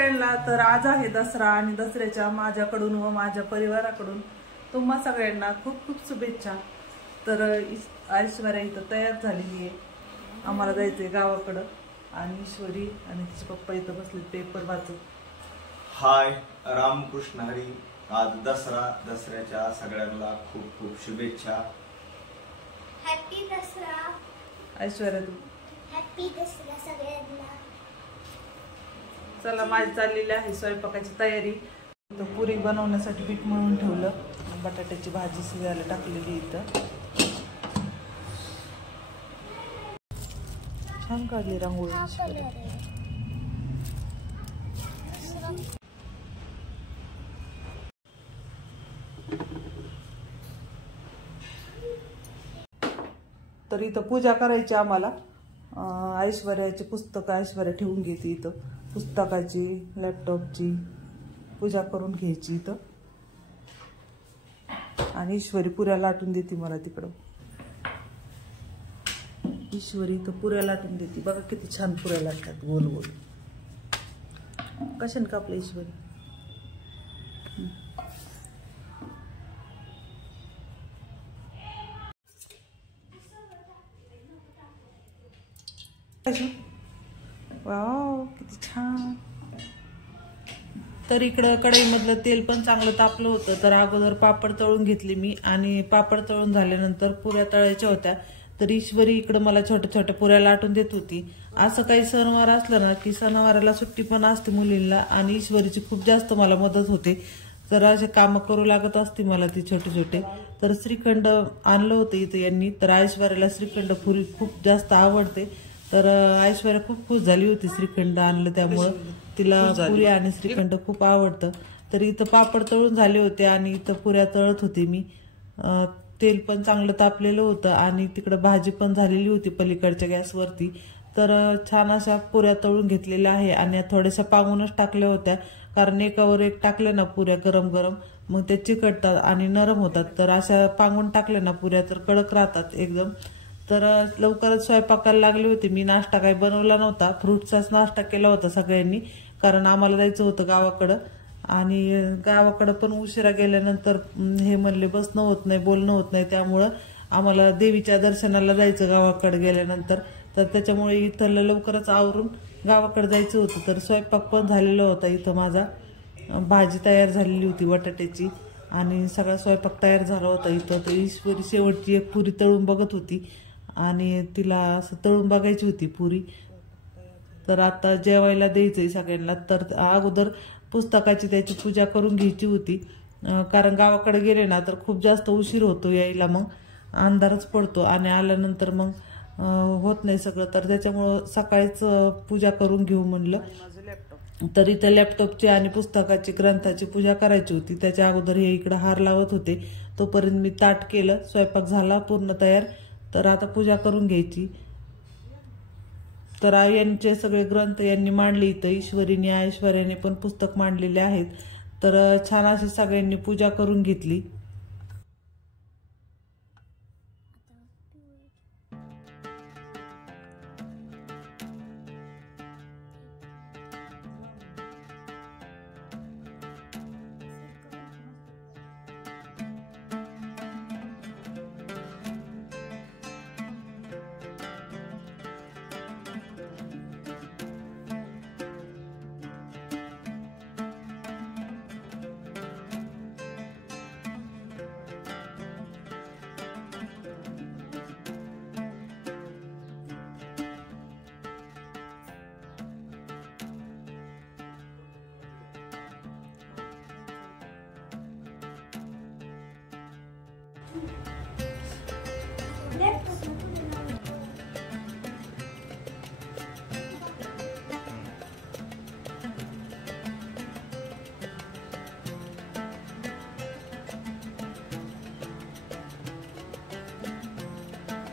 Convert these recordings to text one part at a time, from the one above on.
सगळ्यांना. तर आज आहे दसरा आणि दसऱ्याच्या माझ्याकडून व माझ्या परिवाराकडून तुम्हा सगळ्यांना खूप खूप शुभेच्छा. तर ऐश्वर्या इथं तयार झालेली आहे. आम्हाला जायचंय गावाकडं आणि ईश्वरी आणि तिचे पप्पा इथं बसले पेपर वाचत. हाय, रामकृष्ण हरी. आज दसऱ्याच्या सगळ्यांना खूप खूप शुभेच्छा. हॅपी दसरा. ऐश्वर्या तू हॅपी दसरा सगळ्यांना. चला, माझी चाललेली आहे स्वयंपाकाची तयारी. तर पुरी बनवण्यासाठी पीठ मळून ठेवलं. बटाट्याची भाजी शिजायला टाकलेली इथं. छान काढली रांगोळी. तर इथं पूजा करायची आम्हाला. ऐश्वर्याची पुस्तकं ऐश्वर्या ठेवून घेते इथं. पुस्तकाची, लॅपटॉपची पूजा करून घ्यायची इथं. आणि ईश्वरी पुऱ्या लाटून देते मला तिकडं. ईश्वरी इथं पुऱ्या लाटून देते. बघा किती छान पुऱ्या लाटतात, गोल गोल. कशाने कापलं ईश्वरी? वाव, किती छान. तर इकडं कढईमधलं तेल पण चांगलं तापलं होतं. तर अगोदर पापड तळून घेतली मी आणि पापड तळून झाल्यानंतर पुऱ्या तळायच्या होत्या. तर ईश्वरी इकडं मला छोट्या छोट्या पुऱ्या लाटून देत होती. असं काही सणवार असलं ना की सणवाराला सुट्टी पण असते मुलींना आणि ईश्वरीची खूप जास्त मला मदत होते. तर असे कामं करू लागत असते मला ती छोटे छोटे. तर श्रीखंड आणलं होतं इथं यांनी. तर ऐश्वर्याला श्रीखंड पुरी खूप जास्त आवडते. तर ऐश्वर्या खूप खुश झाली होती श्रीखंड आणलं त्यामुळं. तिला पुरी आणि श्रीखंड खूप आवडतं. तर इथं पापड तळून झाले होते आणि इथं पुऱ्या तळत होते मी. तेल पण चांगलं तापलेलं होतं आणि तिकडं भाजी पण झालेली होती पलीकडच्या गॅसवरती. तर छान अशा पुऱ्या तळून घेतलेल्या आहे आणि थोड्याशा पांगूनच टाकल्या होत्या. कारण एकावर एक टाकल्या ना पुऱ्या गरम गरम मग त्या चिकटतात आणि नरम होतात. तर अशा पांगून टाकल्या ना पुऱ्या तर कडक राहतात एकदम. तर लवकरच स्वयंपाकाला लागले होते. मी नाश्ता काही बनवला नव्हता, फ्रूटचाच नाश्ता केला होता सगळ्यांनी. कारण आम्हाला जायचं होतं गावाकडं आणि गावाकडं पण उशिरा गेल्यानंतर हे म्हणले बसणं होत नाही, बोलणं होत नाही. त्यामुळं आम्हाला देवीच्या दर्शनाला जायचं गावाकडे गेल्यानंतर. तर त्याच्यामुळे इथं लवकरच आवरून गावाकडे जायचं होतं. तर स्वयंपाक पण झालेला होता इथं माझा. भाजी तयार झालेली होती बटाट्याची आणि सगळा स्वयंपाक तयार झाला होता इथं. तर ईश्वरी शेवटची एक पुरी तळून बघत होती आणि तिला असं तळून बघायची होती पुरी. तर आता जेवायला द्यायचंय सगळ्यांना. तर अगोदर पुस्तकाची त्याची पूजा करून घ्यायची होती. कारण गावाकडे गेले ना तर खूप जास्त उशीर होतो यायला, मग अंधारच पडतो आणि आल्यानंतर मग होत नाही सगळं. तर त्याच्यामुळं सकाळीच पूजा करून घेऊ म्हणलं. तर इथं लॅपटॉपची आणि पुस्तकाची ग्रंथाची पूजा करायची होती. त्याच्या अगोदर हे इकडं हार लावत होते. तोपर्यंत मी ताट केलं. स्वयंपाक झाला पूर्ण तयार. तर आता पूजा करून घ्यायची. तर यांचे सगळे ग्रंथ यांनी मांडले इथं. ईश्वरीने ऐश्वर्याने पण पुस्तक मांडलेले आहेत. तर छान अशी सगळ्यांनी पूजा करून घेतली.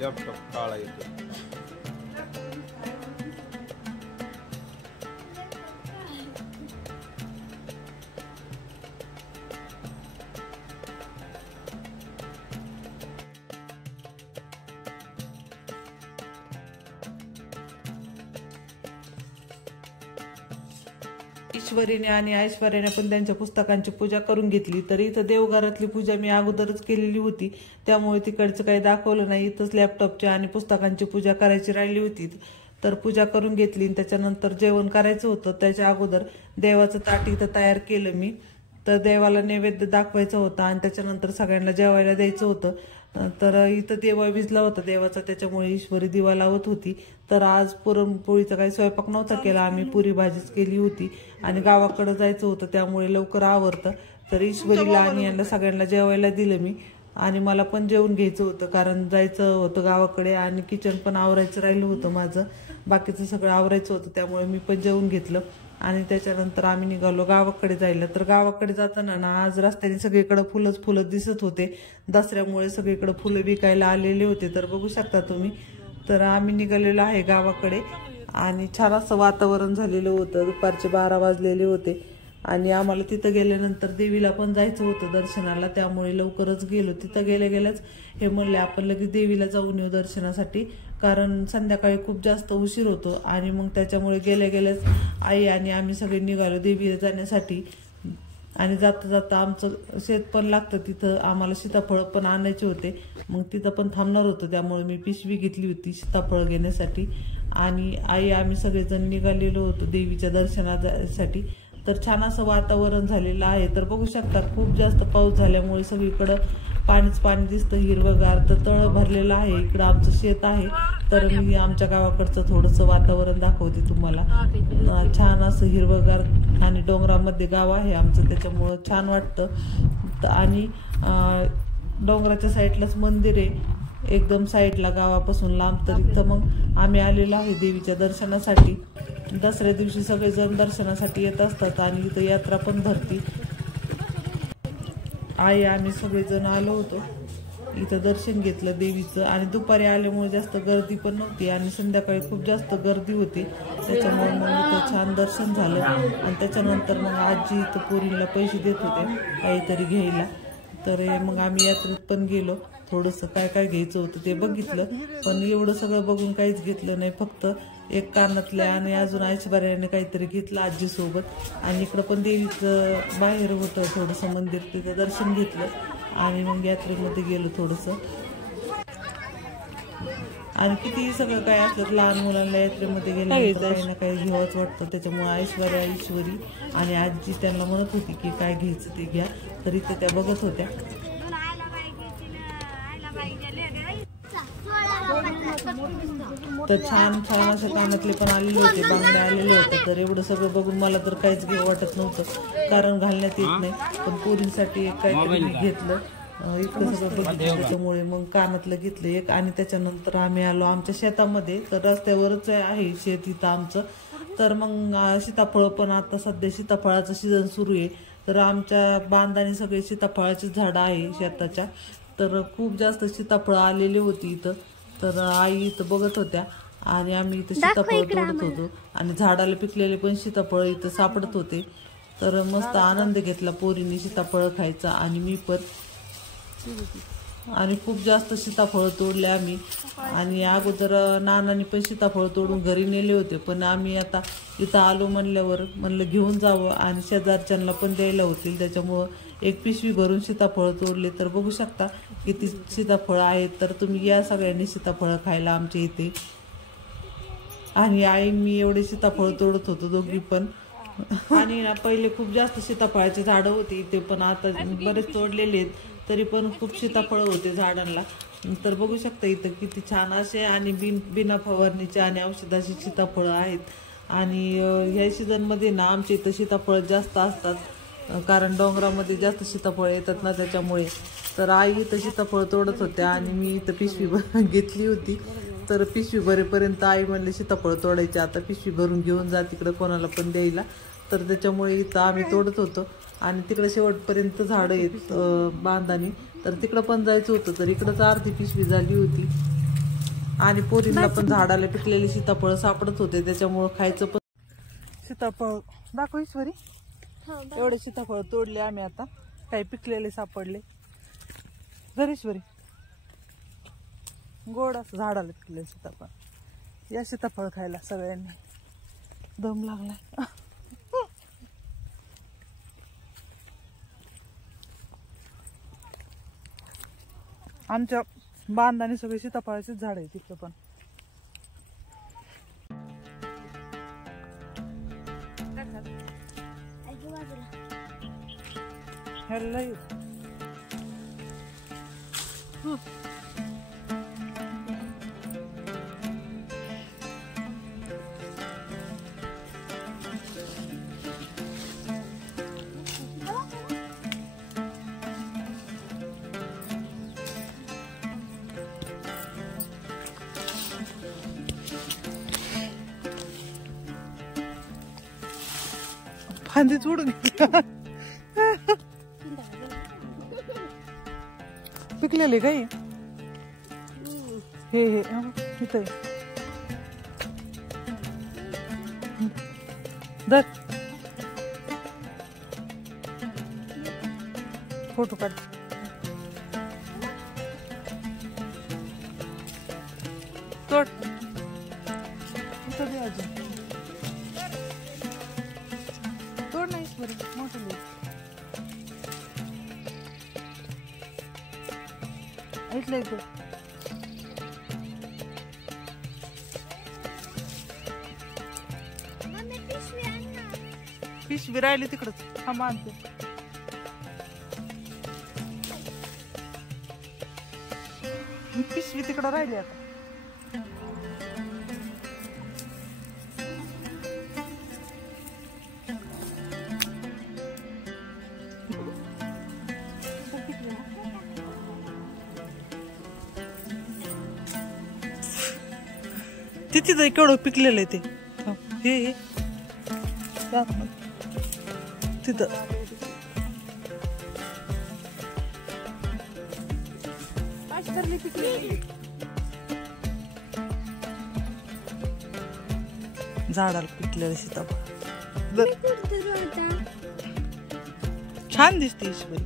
लॅपटॉप काळा येतो. ईश्वरीने आणि ऐश्वर्याने पण त्यांच्या पुस्तकांची पूजा करून घेतली. तर इथं देवघरातली पूजा मी अगोदरच केलेली होती, त्यामुळे तिकडचं काही दाखवलं नाही. इथंच लॅपटॉपची आणि पुस्तकांची पूजा करायची राहिली होती, तर पूजा करून घेतली. त्याच्यानंतर जेवण करायचं होतं. त्याच्या अगोदर देवाचं ताट इथं तयार केलं मी. तर देवाला नैवेद्य दाखवायचं होतं आणि त्याच्यानंतर सगळ्यांना जेवायला द्यायचं होतं. तर इथं देवा विजला होता देवाचा, त्याच्यामुळे ईश्वरी दिवा लावत होती. तर आज पुरणपोळीचा काही स्वयंपाक नव्हता केला, आम्ही पुरी भाजीच केली होती आणि गावाकडे जायचं होतं त्यामुळे लवकर आवरतं. तर ईश्वरीला आणि यांना सगळ्यांना जेवायला दिलं मी आणि मला पण जेवून घ्यायचं होतं, कारण जायचं होतं गावाकडे आणि किचन पण आवरायचं राहिलं होतं माझं, बाकीचं सगळं आवरायचं होतं, त्यामुळे मी पण जेवून घेतलं. आणि त्याच्यानंतर आम्ही निघालो गावाकडे जायला. तर गावाकडे जाताना ना आज रस्त्याने सगळीकडे फुलंच दिसत होते. दसऱ्यामुळे सगळीकडे फुलं विकायला आलेले होते, तर बघू शकता तुम्ही. तर आम्ही निघालेलो आहे गावाकडे आणि छान असं वातावरण झालेलं होतं. दुपारचे 12 वाजलेले होते आणि आम्हाला तिथं गेल्यानंतर देवीला पण जायचं होतं दर्शनाला, त्यामुळे लवकरच गेलो. तिथं गेल्याच हे म्हणले आपण लगेच देवीला जाऊन येऊ दर्शनासाठी, कारण संध्याकाळी खूप जास्त उशीर होतो. आणि मग त्याच्यामुळे गेल्याच आई आणि आम्ही सगळे निघालो देवीला जाण्यासाठी. आणि जाता जाता आमचं शेत पण लागतं, तिथं आम्हाला सीताफळ पण आणायचे होते, मग तिथं पण थांबणार होतं, त्यामुळे मी पिशवी घेतली होती सीताफळ घेण्यासाठी. आणि आई आम्ही सगळेजण निघालेलो होतो देवीच्या दर्शनासाठी. तर छान असं वातावरण झालेलं आहे. तर बघू शकता खूप जास्त पाऊस झाल्यामुळे सगळीकडं पाणीच पाणी दिसतं, हिरवगार. तर तळ भरलेलं आहे, इकडं आमचं शेत आहे. तर मी आमच्या गावाकडचं थोडंसं वातावरण दाखवते तुम्हाला. छान असं हिरवगार आणि डोंगरामध्ये गाव आहे आमचं, त्याच्यामुळं छान वाटतं. आणि डोंगराच्या साईडलाच मंदिर आहे एकदम साईडला गावापासून लांब. तर इथं मग आम्ही आलेलो आहे देवीच्या दर्शनासाठी. दसऱ्या दिवशी सगळेजण दर्शनासाठी येत असतात आणि इथं यात्रा पण भरती. आई आम्ही सगळेजण आलो होतो, इथं दर्शन घेतलं देवीचं. आणि दुपारी आल्यामुळे जास्त गर्दी पण नव्हती आणि संध्याकाळी खूप जास्त गर्दी होती, त्याच्यामुळे मग इथं छान दर्शन झालं. आणि त्याच्यानंतर मग आजी इथं पोरींना पैसे देत होते काहीतरी घ्यायला. तर मग आम्ही यात्रेत पण गेलो, थोडंसं काय काय घ्यायचं होतं ते बघितलं, पण एवढं सगळं बघून काहीच घेतलं नाही. फक्त एक कानातल्या आणि अजून ऐश्वर्याने काहीतरी घेतलं आजीसोबत. आणि इकडं पण देवीचं बाहेर होतं थोडंसं मंदिर, तिथं दर्शन घेतलं आणि मग यात्रेमध्ये गेलो थोडंसं. आणि किती सगळं काय असलं लहान मुलांना यात्रेमध्ये गेल्यानंतर काही ना काही घ्यावंच वाटतं, त्याच्यामुळे ऐश्वर्या ईश्वरी आणि आजी त्यांना म्हणत होती की काय घ्यायचं ते घ्या. तर इथं त्या बघत होत्या. तर छान असे कानातले पण आलेले होते, बांगड्या आलेले होते. तर एवढं सगळं बघून मला तर काहीच घेऊ वाटत नव्हतं, कारण घालण्यात येत नाही. पण पोरींसाठी एक काहीतरी घेतलं, इकडं सगळं बघितलं, त्याच्यामुळे मग कानातलं घेतलं एक. आणि त्याच्यानंतर आम्ही आलो आमच्या शेतामध्ये. तर रस्त्यावरच आहे शेत इथं आमचं. तर मग सीताफळ पण आता सध्या सीताफळाचं सीझन सुरू आहे. तर आमच्या बांधाने सगळे सीताफळाची झाडं आहे शेताच्या. तर खूप जास्त सीताफळं आलेली होती इथं. तर आई इथं बघत होत्या आणि आम्ही इथं सीताफळ तोडत होतो आणि झाडाला पिकलेले पण सीताफळ इथं सापडत होते. तर मस्त आनंद घेतला पोरींनी सीताफळ खायचा आणि मी पण. आणि खूप जास्त सीताफळ तोडले आम्ही. आणि अगोदर नानांनी पण सीताफळ तोडून घरी नेले होते, पण आम्ही आता इथं आलो म्हणलं घेऊन जावं आणि शेजारच्यांना पण द्यायला होतील, त्याच्यामुळं एक पिशवी भरून सीताफळ तोडले. तर बघू शकता किती सीताफळ आहेत. तर तुम्ही या सगळ्यांनी सीताफळ खायला आमच्या इथे. आणि आई मी एवढे सीताफळ तोडत होतो दोघी पण. आणि ना पहिले खूप जास्त सीताफळाची झाडं होती इथे, पण आता बरेच तोडलेले आहेत, तरी पण खूप सीताफळ होते झाडांना. तर बघू शकता इथं किती छान असे आणि बिना फवारणीचे आणि औषधाची सीताफळं आहेत. आणि ह्या सीझनमध्ये ना आमच्या इथं सीताफळ जास्त असतात, कारण डोंगरामध्ये जास्त सीताफळ येतात ना, त्याच्यामुळे. तर आई इथं सीताफळ तोडत होत्या आणि मी इथं पिशवी घेतली होती. तर पिशवी भरेपर्यंत आई म्हणले सीताफळ तोडायचे, आता पिशवी भरून घेऊन जा तिकडं कोणाला पण द्यायला. तर त्याच्यामुळे इथं आम्ही तोडत होतो. आणि तिकडं शेवटपर्यंत झाडं आहेत बांधानी, तर तिकडं पण जायचं होतं. तर इकडंच अर्धी पिशवी झाली होती. आणि पोरींना पण झाडाला पिकलेले सीताफळ सापडत होते, त्याच्यामुळं खायचं पण. सीताफळ दाखव ईश्वरी, एवढे सीताफळ तोडले आम्ही आता, काही पिकलेले सापडले. घरीश्वरी गोड असं झाडाला पिकले सीताफळ. या सीताफळ खायला सगळ्यांनी, दम लागलाय. आमच्या बांधाने सगळे सीताफळाचे झाड आहे तिथं पण. फांदी चोडून घेतल्या पिकलेले काही हे इथं दर फोटो काढ. तोड इथं दे अजून. तोड नाही बरं मोठं दे. इथलं इथं पिशवी राहिली तिकडच. थांबा आणते. पिशवी तिकडं राहिली आता. तिथे केवढं पिकलेलं आहे ते. हे तिथं झाडाला पिकलेलं सीताफळ छान दिसते ईश्वरी.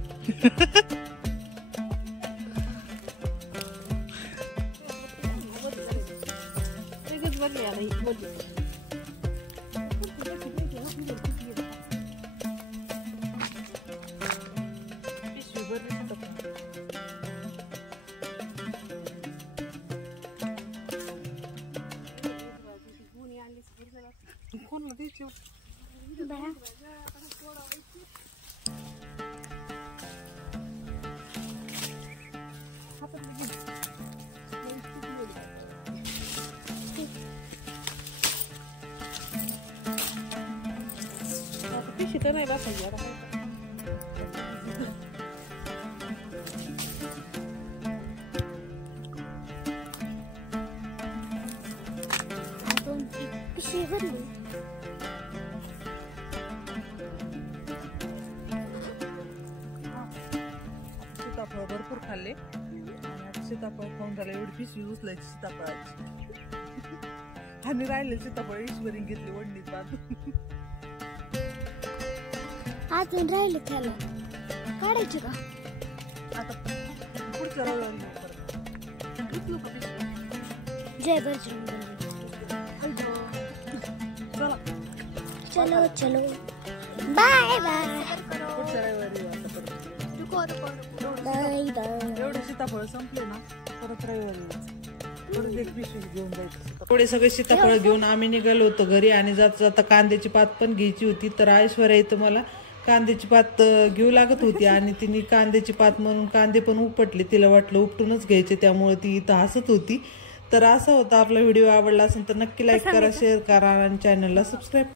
पिशवी नाही बसायची आता. पिशवी भरली. सीताफळ भरपूर खाल्ले आणि सीताफळ खाऊन झालं. एवढी पिशवी उचलायची सीताफळाची आणि राहिले सीताफळ ईश्वरी घेतली वडणीत बांधून. अजून राहिले त्याला काढायचे का आता पुढच्या रविवारी जय बजरंग चला. चलो चलो बाय बाय पुढच्या रविवारी बाय बाय. एवढे सीताफळ संपले ना परत रविवारी परत एक पिशवी घेऊन जायचं. थोडे सगळे सीताफळ घेऊन आम्ही निघालो होतो घरी आणि जाता जाता कांद्याची पात पण घ्यायची होती. तर ऐश्वर्या इथं मला कांद्याची पात घेऊ लागत होती आणि तिने कांद्याची पात म्हणून कांदे पण उपटले. तिला वाटलं उपटूनच घ्यायचे त्यामुळे ती इथं हसत होती. तर असा होता आपला व्हिडिओ. आवडला असेल तर नक्की लाईक करा, शेअर करा आणि चॅनलला सबस्क्राईब